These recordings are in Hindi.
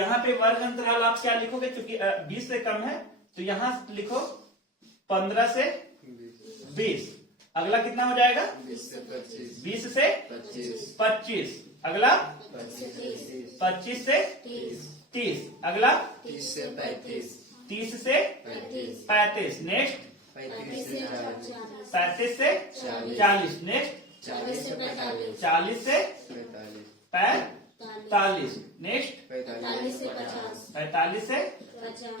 यहाँ पे वर्ग अंतराल आप क्या लिखोगे, क्योंकि 20 से कम है तो यहाँ लिखो 15 से 20। अगला कितना हो जाएगा, 20 से 25। अगला 25 से 30। अगला 30 से 35। नेक्स्ट 35 से 40। नेक्स्ट 40 से 45। नेक्स्ट 45 से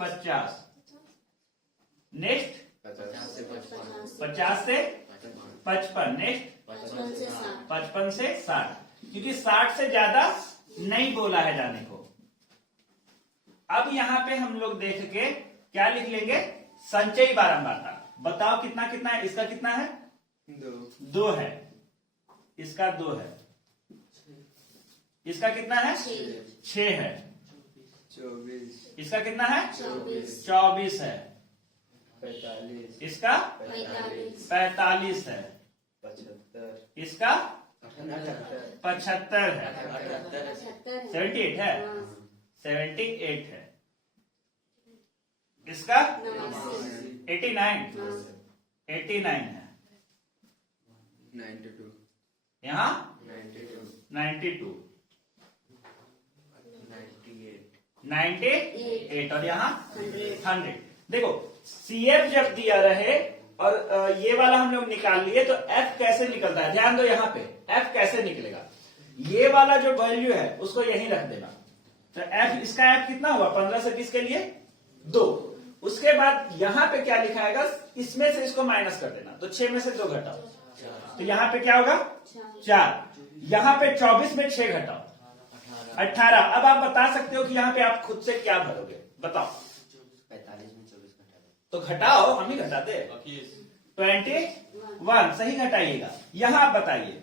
50। नेक्स्ट 50 से 55। नेक्स्ट 55 से 60, क्योंकि 60 से ज्यादा नहीं बोला है जाने को। अब यहाँ पे हम लोग देख के क्या लिख लेंगे, संचयी बारंबारता। बताओ कितना कितना है, इसका कितना है, 2 है, इसका 2 है, इसका कितना है, 6 है, 24, इसका कितना है, 24 है, 45, इसका 45 है, 75, इसका 75 है, 78 है, 78 है, इसका 89 है, 92, यहाँ 92, 98 और यहाँ 100। देखो CF जब दिया रहे और ये वाला हम लोग निकाल लिए तो F कैसे निकलता है, ध्यान दो यहाँ पे F कैसे निकलेगा। ये वाला जो वैल्यू है उसको यहीं रख देना, तो F, इसका F कितना हुआ 15 से 20 के लिए 2। उसके बाद यहाँ पे क्या लिखाएगा, इसमें से इसको माइनस कर देना, तो 6 में से 2 घटाओ, तो यहाँ पे क्या होगा 4। यहाँ पे 24 में 6 घटाओ 18। अब आप बता सकते हो कि यहाँ पे आप खुद से क्या भरोगे, बताओ। 45 में 24 घटा दो, तो घटाओ, हम ही घटाते। 21 सही घटाइएगा। यहाँ आप बताइए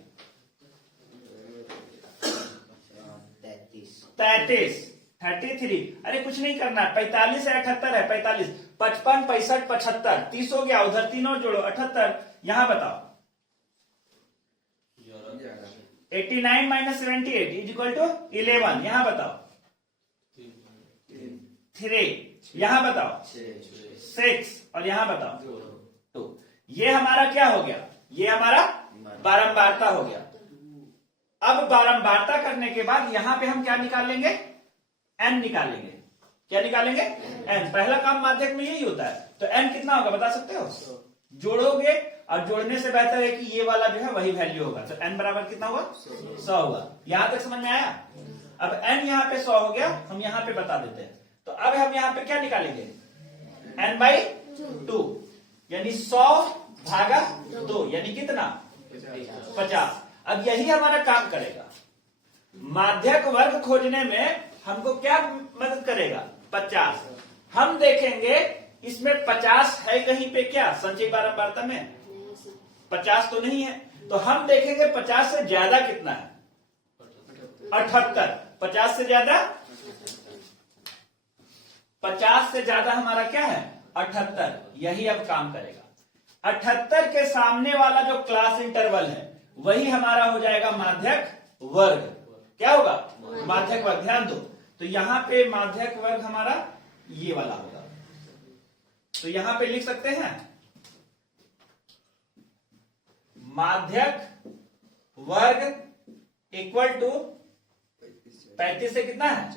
33, 33। अरे कुछ नहीं करना, 45 है 78 है, 45, 55, 65, 75, 30 हो गया, उधर 3 और जोड़ो 78। यहाँ बताओ 89 माइनस 78 इज इक्वल टू 11। यहाँ बताओ 3, यहाँ बताओ 6 और यहाँ बताओ 2। ये हमारा क्या हो गया, ये हमारा बारंबारता हो गया। अब बारंबारता करने के बाद यहाँ पे हम क्या निकालेंगे, n निकालेंगे। क्या निकालेंगे, n। पहला काम माध्यक में यही होता है, तो n कितना होगा बता सकते हो, जोड़ोगे, और जोड़ने से बेहतर है कि ये वाला जो है वही वैल्यू होगा, तो n बराबर कितना हुआ 100 हुआ। यहां तक समझ में आया। अब n यहाँ पे 100 हो गया, हम यहाँ पे बता देते हैं। तो अब हम यहाँ पे क्या निकालेंगे, n/2, यानी 100 भागा 2, यानी कितना 50। अब यही हमारा काम करेगा, माध्यक वर्ग खोजने में हमको क्या मदद करेगा, 50। हम देखेंगे इसमें 50 है कहीं पे, क्या संचयी बारंबारता में 50 तो नहीं है, तो हम देखेंगे 50 से ज्यादा कितना है, 78। 50 से ज्यादा, 50 से ज्यादा हमारा क्या है 78। यही अब काम करेगा। 78 के सामने वाला जो क्लास इंटरवल है वही हमारा हो जाएगा माध्यक वर्ग। क्या होगा, माध्यक वर्ग। ध्यान दो, तो यहां पे माध्यक वर्ग हमारा ये वाला होगा, तो यहां पे लिख सकते हैं माध्यक वर्ग इक्वल टू 35 से कितना है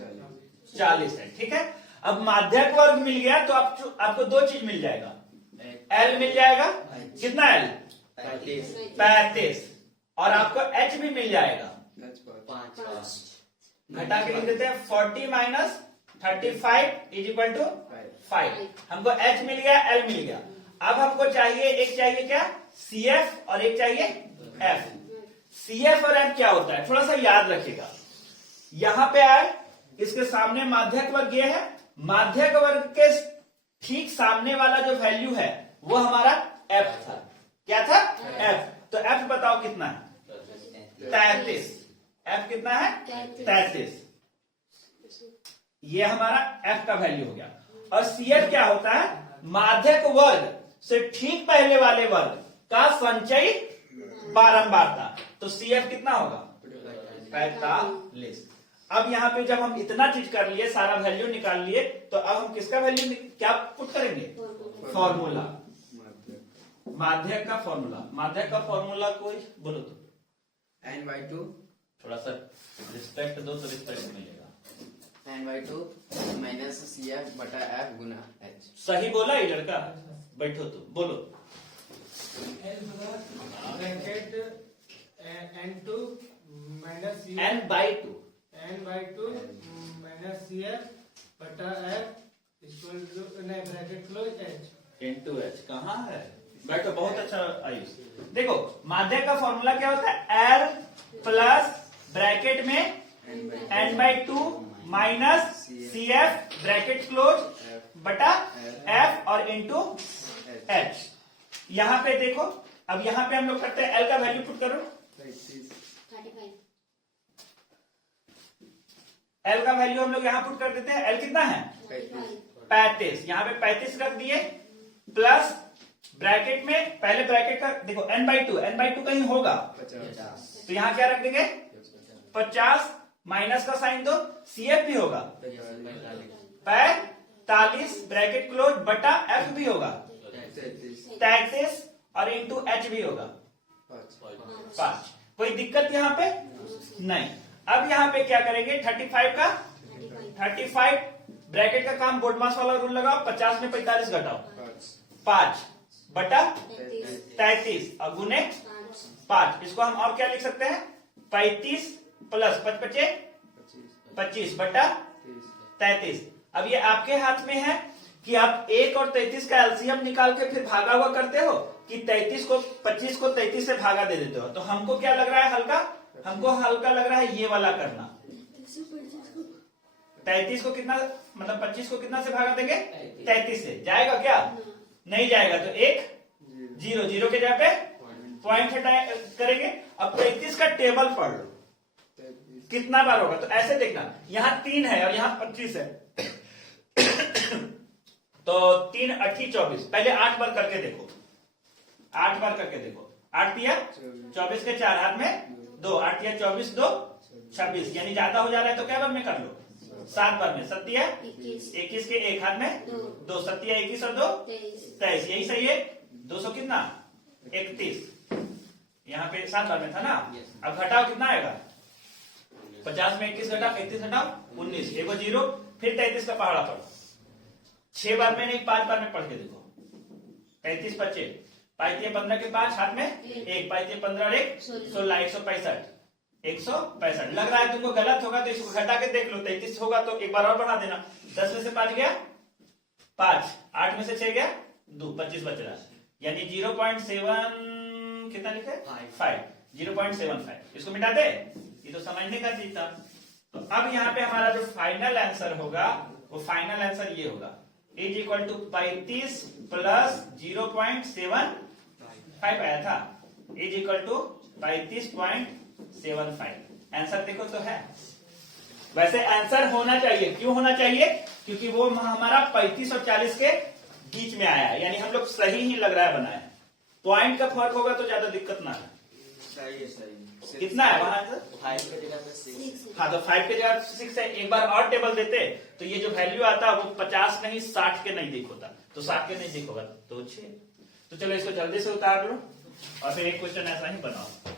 40 है। ठीक है, अब माध्यक वर्ग मिल गया तो आपको 2 चीज मिल जाएगा, L मिल जाएगा, कितना L 35, और आपको H भी मिल जाएगा 5। घटा के लिख देते हैं 40 माइनस 35 इज इक्वल टू 5। हमको H मिल गया, L मिल गया। अब हमको चाहिए, एक चाहिए क्या CF और एक चाहिए F। CF और F क्या होता है, थोड़ा सा याद रखिएगा। यहां पे आए, इसके सामने माध्यक वर्ग ये है, माध्यक वर्ग के ठीक सामने वाला जो वैल्यू है वो हमारा F था। क्या था, F। तो F बताओ कितना है 33। F कितना है 33। ये हमारा F का वैल्यू हो गया। और CF क्या होता है, माध्यक वर्ग से ठीक पहले वाले वर्ग का संचयी बारंबारता। तो CF कितना होगा 45। अब यहाँ पे जब हम इतना चीज कर लिए, सारा वैल्यू निकाल लिए, तो अब हम किसका वैल्यू क्या पुट करेंगे? फॉर्मूला, माध्यक का फॉर्मूला। माध्यक का फॉर्मूला कोई बोलो तो। n/2 थोड़ा सा रिस्पेक्ट दो तो रिस्पेक्ट मिलेगा। n/2 माइनस CF बटा F गुना H। सही बोला ये लड़का? बैठो तो बोलो। Bracket n2 minus n/2 n/2 minus CF बटा F इक्वल टू नहीं bracket close H। into h कहाँ है? बैठो, बहुत अच्छा आयुष। देखो माध्यक का फॉर्मूला क्या होता है? L प्लस ब्रैकेट में n/2 minus CF bracket close बटा F और इंटू H। यहाँ पे देखो, अब यहाँ पे हम लोग करते हैं L का वैल्यू पुट करो। 35 L का वैल्यू हम लोग यहाँ पुट कर देते हैं। L कितना है? 35। यहाँ पे 35 रख दिए, प्लस ब्रैकेट में पहले ब्रैकेट का देखो n/2 कहीं होगा, 50 तो यहाँ क्या रख देंगे? 50 माइनस का साइन दो, CF भी होगा 45 ब्रैकेट क्लोज बटा F भी होगा 33 और इंटू H भी होगा 5। कोई दिक्कत यहाँ पे नहीं। अब यहाँ पे क्या करेंगे? 35 ब्रैकेट का काम बोर्डमास वाला रूल लगाओ, 50 में 45 घटाओ, 5 बटा 33 और गुने 5। इसको हम और क्या लिख सकते हैं? 35 प्लस 25 बटा 33। अब ये आपके हाथ में है कि आप 1 और 33 का एलसीएम निकाल के फिर भागा हुआ करते हो कि 25 को 33 से भागा दे देते हो। तो हमको क्या लग रहा है हल्का? हमको हल्का लग रहा है ये वाला करना। 33 को कितना, मतलब 25 को कितना से भागा देंगे? 33 से। जाएगा क्या? नहीं जाएगा, तो एक 0 के जगह पे पॉइंट हटाए करेंगे। अब 33 का टेबल पढ़ लो कितना बार होगा। तो ऐसे देखना, यहाँ 3 है और यहाँ 25 है, तो 3 8 24। पहले 8 बार करके देखो, 8 बार करके देखो। 8 दिया 24 के 4 हाथ में 2, 8 दिया 24 2 26, यानी ज्यादा हो जा रहा है तो क्या बार में कर लो? 7 बार में। 7 दिया 21 के 1 हाथ में 2, 7 दिया 21 और 2 23, यही सही है। 200 कितना? 31। यहाँ पे 7 बार में था ना। अब घटाओ कितना आएगा? 50 में 21 घटाओ, 31 घटाओ 19, एगो 0, फिर 33 का पहाड़ा पढ़ो। 6 बार में नहीं 5 बार में पढ़ के देखो। 35 25, 15 के 5 हाथ में 1, 15 और 1 16, 165। लग रहा है तुमको गलत होगा तो इसको घटा के देख लो। 33 होगा तो एक बार और बढ़ा देना। 10 में से 5 गया 5, 8 में से 6 गया 2, 25 बच रहा, यानी 0.7 कितना लिखे? 5, 0.75। इसको मिटा दे, ये तो समझने का चीज था। तो अब यहाँ पे हमारा जो फाइनल आंसर होगा वो फाइनल आंसर ये होगा, इज इक्वल टू 35 प्लस 0.75 आया था, इज इक्वल टू 35.75। आंसर देखो तो है। वैसे आंसर होना चाहिए, क्यों होना चाहिए? क्योंकि वो हमारा 35 और 40 के बीच में आया है, यानी हम लोग सही ही लग रहा है बनाया। पॉइंट का फर्क होगा तो ज्यादा दिक्कत ना है। सही कितना है वहां आंसर? 5 के जगह पे 6। हाँ, तो 5 के जगह 6 है। एक बार और टेबल देते तो ये जो वैल्यू आता वो 50 नहीं 60 के नहीं दिख होता, तो 60 के नहीं दिख होगा तो 6। तो चलो इसको जल्दी से उतार लो और फिर एक क्वेश्चन ऐसा ही बनाओ।